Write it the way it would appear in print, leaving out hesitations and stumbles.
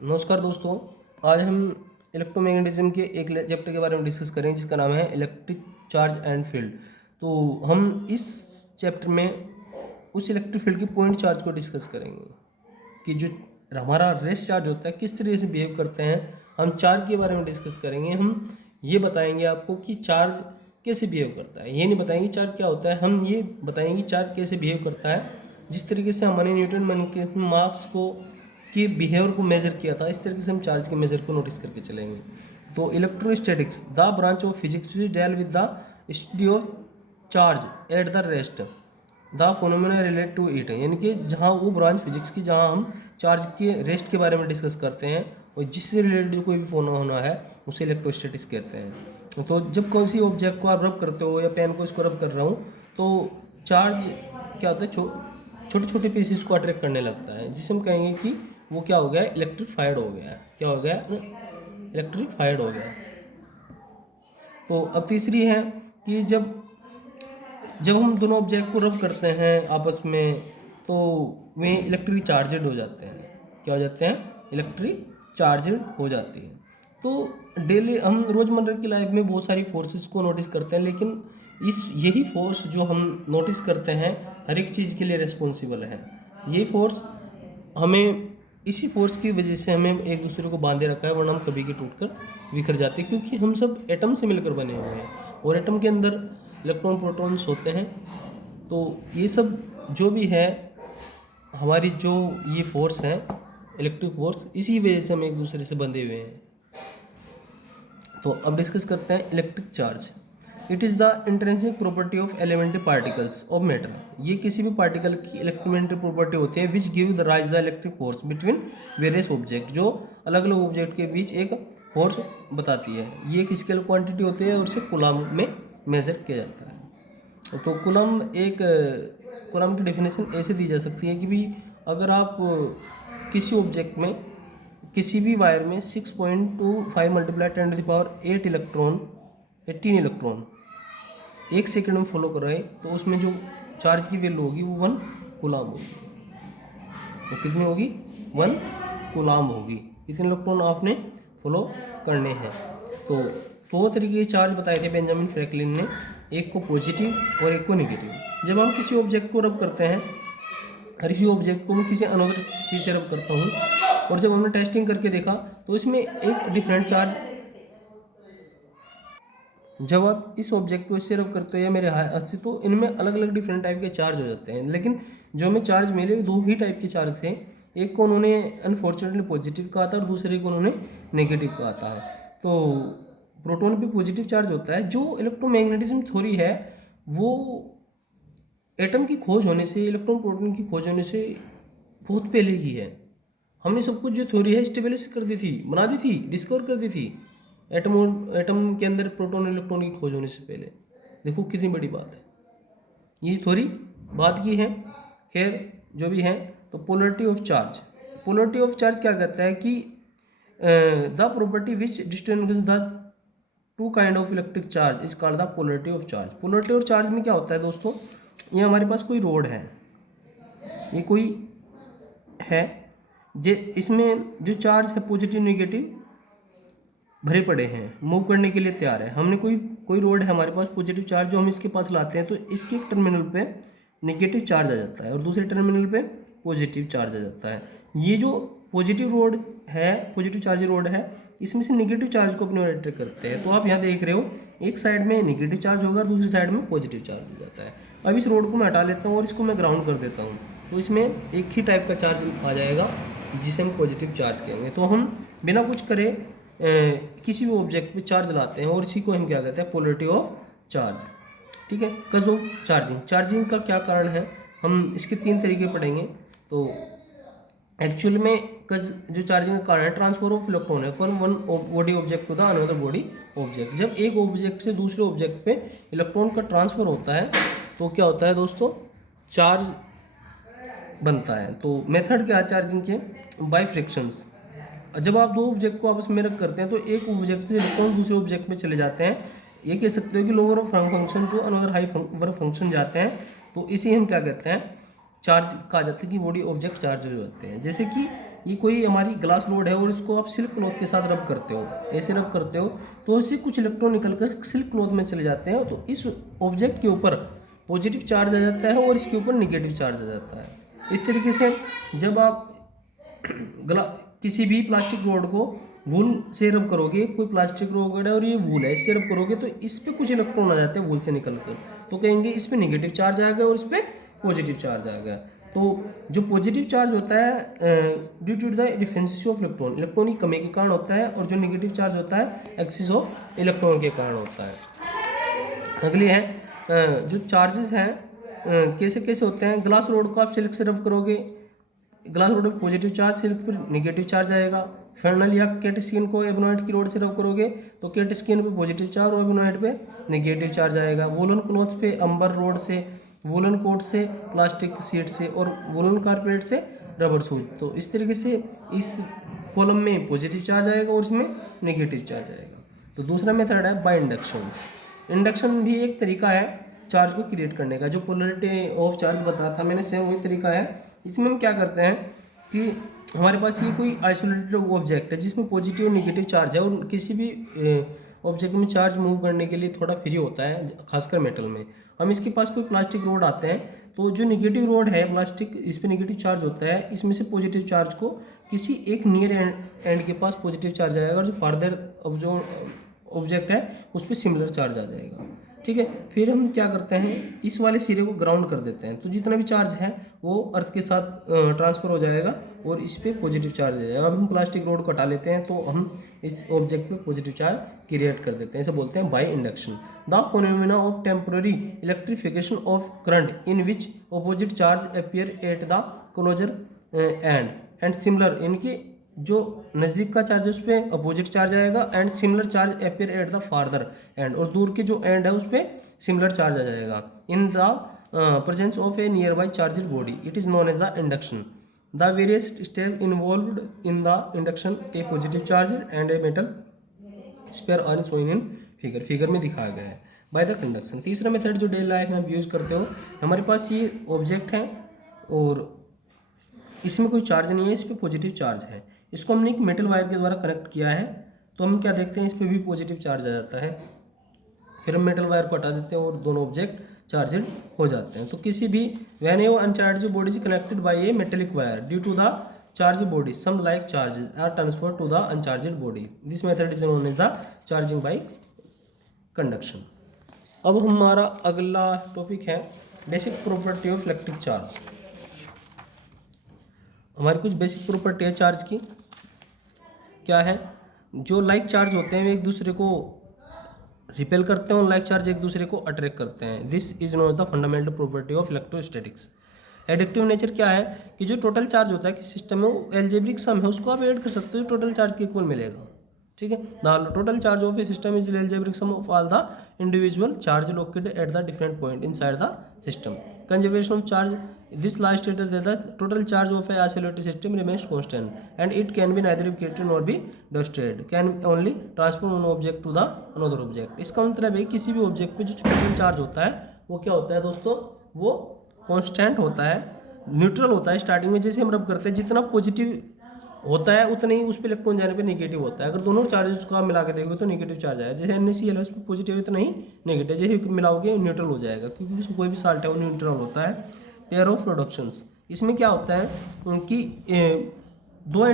नमस्कार दोस्तों। आज हम इलेक्ट्रोमैग्नेटिज्म के एक चैप्टर के बारे में डिस्कस करेंगे जिसका नाम है इलेक्ट्रिक चार्ज एंड फील्ड। तो हम इस चैप्टर में उस इलेक्ट्रिक फील्ड की पॉइंट चार्ज को डिस्कस करेंगे कि जो हमारा रेस्ट चार्ज होता है किस तरह से बिहेव करते हैं। हम चार्ज के बारे में डिस्कस करेंगे। हम ये बताएंगे आपको कि चार्ज कैसे बिहेव करता है। ये नहीं बताएंगे चार्ज क्या होता है, हम ये बताएंगे चार्ज कैसे बिहेव करता है। जिस तरीके से हमने न्यूटन के मार्क्स को कि बिहेवियर को मेजर किया था, इस तरीके से हम चार्ज के मेजर को नोटिस करके चलेंगे। तो electrostatics the branch of physics which deal with the study of charge at the rest the phenomena relate to it, यानी कि जहाँ वो ब्रांच फिजिक्स की जहाँ हम चार्ज के रेस्ट के बारे में डिस्कस करते हैं और जिससे रिलेटेड कोई भी फोनोमेना है उसे इलेक्ट्रोस्टैटिक्स कहते हैं। तो जब कौन सी ऑब्जेक्ट को आप रब करते हो या पेन को इसको रब कर रहा हूँ तो चार्ज क्या होता है, छोटे छोटे पीसेस को अट्रैक्ट करने लगता है, जिसे हम कहेंगे कि वो क्या हो गया, इलेक्ट्रीफाइड हो गया। क्या हो गया, इलेक्ट्रीफाइड हो गया। तो अब तीसरी है कि जब जब हम दोनों ऑब्जेक्ट को रब करते हैं आपस में तो वे इलेक्ट्रिक चार्जड हो जाते हैं। क्या हो जाते हैं, इलेक्ट्रिक चार्जड हो जाती है। तो डेली हम रोज़मर्रा की लाइफ में बहुत सारी फोर्सेस को नोटिस करते हैं, लेकिन यही फोर्स जो हम नोटिस करते हैं हर एक चीज़ के लिए रिस्पॉन्सिबल है। ये फोर्स हमें इसी फोर्स की वजह से हमें एक दूसरे को बांधे रखा है, वरना हम कभी के टूट कर बिखर जाते हैं, क्योंकि हम सब एटम से मिलकर बने हुए हैं और एटम के अंदर इलेक्ट्रॉन प्रोटॉन्स होते हैं। तो ये सब जो भी है हमारी जो ये फोर्स है इलेक्ट्रिक फोर्स, इसी वजह से हम एक दूसरे से बंधे हुए हैं। तो अब डिस्कस करते हैं electric charge. It is the intrinsic property of elementary particles of matter. ये किसी भी पार्टिकल की इलेक्ट्रोमैग्नेटिक प्रॉपर्टी होती है which give the rise the electric force between various object, जो अलग अलग ऑब्जेक्ट के बीच एक फोर्स बताती है। ये एक स्केल क्वांटिटी होती है और इसे कूलम में मेजर किया जाता है। तो कूलम की डेफिनेशन ऐसे दी जा सकती है कि भी अगर आप किसी ऑब्जेक्ट में किसी भी वायर में 6.25 मल्टीप्लाई 10⁸ इलेक्ट्रॉन 18 इलेक्ट्रॉन एक सेकंड में फॉलो कर रहे हैं, तो उसमें जो चार्ज की वैल्यू होगी वो 1 कूलम होगी। तो कितनी होगी, 1 कूलम होगी। इतने इलेक्ट्रॉन आपने फॉलो करने हैं। तो दो तरीके के चार्ज बताए थे बेंजामिन फ्रैंकलिन ने, एक को पॉजिटिव और एक को नेगेटिव। जब हम किसी ऑब्जेक्ट को रब करते हैं, हर किसी ऑब्जेक्ट को मैं किसी अनदर चीज़ से रब करता हूँ, और जब हमने टेस्टिंग करके देखा तो इसमें एक डिफरेंट चार्ज, जब आप इस ऑब्जेक्ट को इससे रब करते हो या मेरे हाथ से, तो इनमें अलग अलग डिफरेंट टाइप के चार्ज हो जाते हैं। लेकिन जो हमें चार्ज मिले वो दो ही टाइप के चार्ज थे। एक को उन्होंने अनफॉर्चुनेटली पॉजिटिव कहा था और दूसरे को उन्होंने नेगेटिव कहा था। तो प्रोटॉन पे पॉजिटिव चार्ज होता है। जो इलेक्ट्रोमैग्नेटिज्म थ्योरी है वो एटम की खोज होने से, इलेक्ट्रॉन प्रोटॉन की खोज होने से बहुत पहले की है। हमने सब कुछ जो थ्योरी है स्टेबलिश कर दी थी, बना दी थी, डिस्कवर कर दी थी एटम के अंदर प्रोटॉन इलेक्ट्रॉन की खोज होने से पहले। देखो कितनी बड़ी बात है, ये थ्योरी बात की है। खैर जो भी है, तो polarity of charge, polarity of charge क्या कहता है कि the property which distinguish the two kind of electric charge is called the polarity of charge. Polarity of charge में क्या होता है दोस्तों, ये हमारे पास कोई रोड है, ये कोई है, जे इसमें जो चार्ज है पॉजिटिव नेगेटिव भरे पड़े हैं, मूव करने के लिए तैयार है। हमने कोई रोड है हमारे पास, पॉजिटिव चार्ज जो हम इसके पास लाते हैं, तो इसके एक टर्मिनल पे नेगेटिव चार्ज आ जाता है और दूसरे टर्मिनल पे पॉजिटिव चार्ज आ जाता है। ये जो पॉजिटिव रोड है, पॉजिटिव चार्ज रोड है, इसमें से नेगेटिव चार्ज को अपने ओर अट्रैक्ट करते हैं। तो आप यहाँ देख रहे हो एक साइड में नेगेटिव चार्ज होगा और दूसरी साइड में पॉजिटिव चार्ज हो जाता है। अब इस रोड को मैं हटा लेता हूँ और इसको मैं ग्राउंड कर देता हूँ, तो इसमें एक ही टाइप का चार्ज आ जाएगा जिसे हम पॉजिटिव चार्ज कहेंगे। तो हम बिना कुछ करे किसी भी ऑब्जेक्ट पे चार्ज लाते हैं और इसी को हम क्या कहते हैं, पोलरिटी ऑफ चार्ज। ठीक है, कज ऑफ चार्जिंग, चार्जिंग का क्या कारण है, हम इसके 3 तरीके पढ़ेंगे। तो एक्चुअल में कज जो चार्जिंग का कारण है, ट्रांसफर ऑफ इलेक्ट्रॉन है from one body object to the another body object. जब एक ऑब्जेक्ट से दूसरे ऑब्जेक्ट पे इलेक्ट्रॉन का ट्रांसफर होता है तो क्या होता है दोस्तों, चार्ज बनता है। तो मेथड क्या है चार्जिंग के, बाय फ्रिक्शंस। जब आप दो ऑब्जेक्ट को आपस में रख करते हैं तो एक ऑब्जेक्ट से इलेक्ट्रॉन दूसरे ऑब्जेक्ट में चले जाते हैं। ये कह सकते हो कि lower function to another high function जाते हैं, तो इसे हम क्या कहते हैं, चार्ज कहा जाता है कि बॉडी ऑब्जेक्ट चार्ज हो जाते हैं। जैसे कि ये कोई हमारी ग्लास रोड है और इसको आप सिल्क क्लॉथ के साथ रब करते हो, ऐसे रब करते हो, तो इससे कुछ इलेक्ट्रॉन निकल कर सिल्क क्लॉथ में चले जाते हैं, तो इस ऑब्जेक्ट के ऊपर पॉजिटिव चार्ज आ जाता है और इसके ऊपर निगेटिव चार्ज आ जाता है। इस तरीके से जब आप किसी भी प्लास्टिक रोड को वूल से रब करोगे, कोई प्लास्टिक रोड है और ये वूल है, इससे रब करोगे तो इस पे कुछ इलेक्ट्रॉन आ जाते हैं वूल से निकल कर, तो कहेंगे इस पे नेगेटिव चार्ज आएगा और इस पे पॉजिटिव चार्ज आएगा। तो जो पॉजिटिव चार्ज होता है due to the differentiation of electron, electron की कमी के कारण होता है, और जो नेगेटिव चार्ज होता है एक्सिस ऑफ इलेक्ट्रॉन के कारण होता है। अगली है जो चार्जेस हैं कैसे कैसे होते हैं। ग्लास रोड को आप सिल्क से रब करोगे, ग्लास रोड पे पॉजिटिव चार्ज, सिल्क पर नेगेटिव चार्ज आएगा। फेर्नल या केट स्किन को एबोनाइट की रोड से रब करोगे तो केट स्किन पे पॉजिटिव चार्ज और एबोनाइट पे नेगेटिव चार्ज आएगा। वोलन क्लॉथ पे अंबर रोड से, वोलन कोट से, प्लास्टिक शीट से और वोलन कारपेट से रबर शूज। तो इस तरीके से इस कॉलम में पॉजिटिव चार्ज आएगा और इसमें नेगेटिव चार्ज आएगा। तो दूसरा मेथड है बाय इंडक्शन। इंडक्शन भी एक तरीका है चार्ज को क्रिएट करने का, जो पोलरिटी ऑफ चार्ज बताया था मैंने, सेम वही तरीका है। इसमें हम क्या करते हैं कि हमारे पास ये कोई आइसोलेटेड ऑब्जेक्ट है जिसमें पॉजिटिव और नेगेटिव चार्ज है, और किसी भी ऑब्जेक्ट में चार्ज मूव करने के लिए थोड़ा फ्री होता है, खासकर मेटल में। हम इसके पास कोई प्लास्टिक रोड आते हैं, तो जो नेगेटिव रोड है प्लास्टिक, इस पर नेगेटिव चार्ज होता है, इसमें से पॉजिटिव चार्ज को किसी एक नियर एंड के पास पॉजिटिव चार्ज आएगा, और जो फार्दर जो ऑब्जेक्ट है उस पर सिमिलर चार्ज आ जाएगा। ठीक है, फिर हम क्या करते हैं, इस वाले सिरे को ग्राउंड कर देते हैं, तो जितना भी चार्ज है वो अर्थ के साथ ट्रांसफर हो जाएगा और इस पे पॉजिटिव चार्ज आ जाएगा। अब हम प्लास्टिक रोड को हटा लेते हैं, तो हम इस ऑब्जेक्ट पे पॉजिटिव चार्ज क्रिएट कर देते हैं, इसे बोलते हैं by induction. The phenomena of temporary electrification of current in which opposite charge appear at the closer and similar, इनकी जो नज़दीक का चार्ज है उस पर अपोजिट चार्ज आएगा, and similar charge appear at the farther and, और दूर के जो एंड है उस पर सिमिलर चार्ज आ जाएगा। In the presence of a nearby charged body it is known as the induction. The various step involved in the induction, a positive charge and a metal sphere are shown in figure में दिखाया गया है by the conduction. तीसरा method जो daily life में आप use करते हो, हमारे पास ये ऑब्जेक्ट है और इसमें कोई चार्ज नहीं है, इस पर पॉजिटिव चार्ज है, इसको हमने एक मेटल वायर के द्वारा कनेक्ट किया है, तो हम क्या देखते हैं इस पर भी पॉजिटिव चार्ज आ जाता है। फिर हम मेटल वायर को हटा देते हैं और दोनों ऑब्जेक्ट चार्जड हो जाते हैं। तो किसी भी when a uncharge body is connected by a metallic wire due to the charge body some like charges are transferred to the uncharged body, this method is known as the charging by conduction. अब हमारा अगला topic है basic property of electric charge. हमारी कुछ basic property है charge की, क्या है, जो लाइक चार्ज होते हैं वे एक दूसरे को रिपेल करते हैं और लाइक चार्ज एक दूसरे को अट्रैक्ट करते हैं। This is known the fundamental property of electrostatics. Addictive nature क्या है कि जो टोटल चार्ज होता है किसी सिस्टम में, वो एल्जेब्रिक सम है, उसको आप ऐड कर सकते हो, टोटल चार्ज के इक्वल मिलेगा। ठीक है, the total charge of A system is algebraic sum of all the individual charge located at the different point inside the system. Conservation of charge, this last stated that the total charge of a oscillating system remains constant and it can be neither created nor be destroyed, can only transform one object to the another object। इसका मतलब है किसी भी object पे जो total charge होता है वो क्या होता है दोस्तों, वो कांस्टेंट होता है, न्यूट्रल होता है। स्टार्टिंग में जैसे हम रब करते हैं जितना पॉजिटिव होता है उतना ही उस पर इलेक्ट्रॉन जाने पे नेगेटिव होता है। अगर दोनों चार्जेस को आप मिला के देखोगे तो नेगेटिव चार्ज आएगा, जैसे NaCl है उस पर पॉजिटिव है इतना ही नेगेटिव, जैसे मिलाओगे न्यूट्रल हो जाएगा, क्योंकि उसमें कोई भी साल्ट है वो न्यूट्रल होता है। पेयर ऑफ प्रोडक्शंस, इसमें क्या होता है कि दो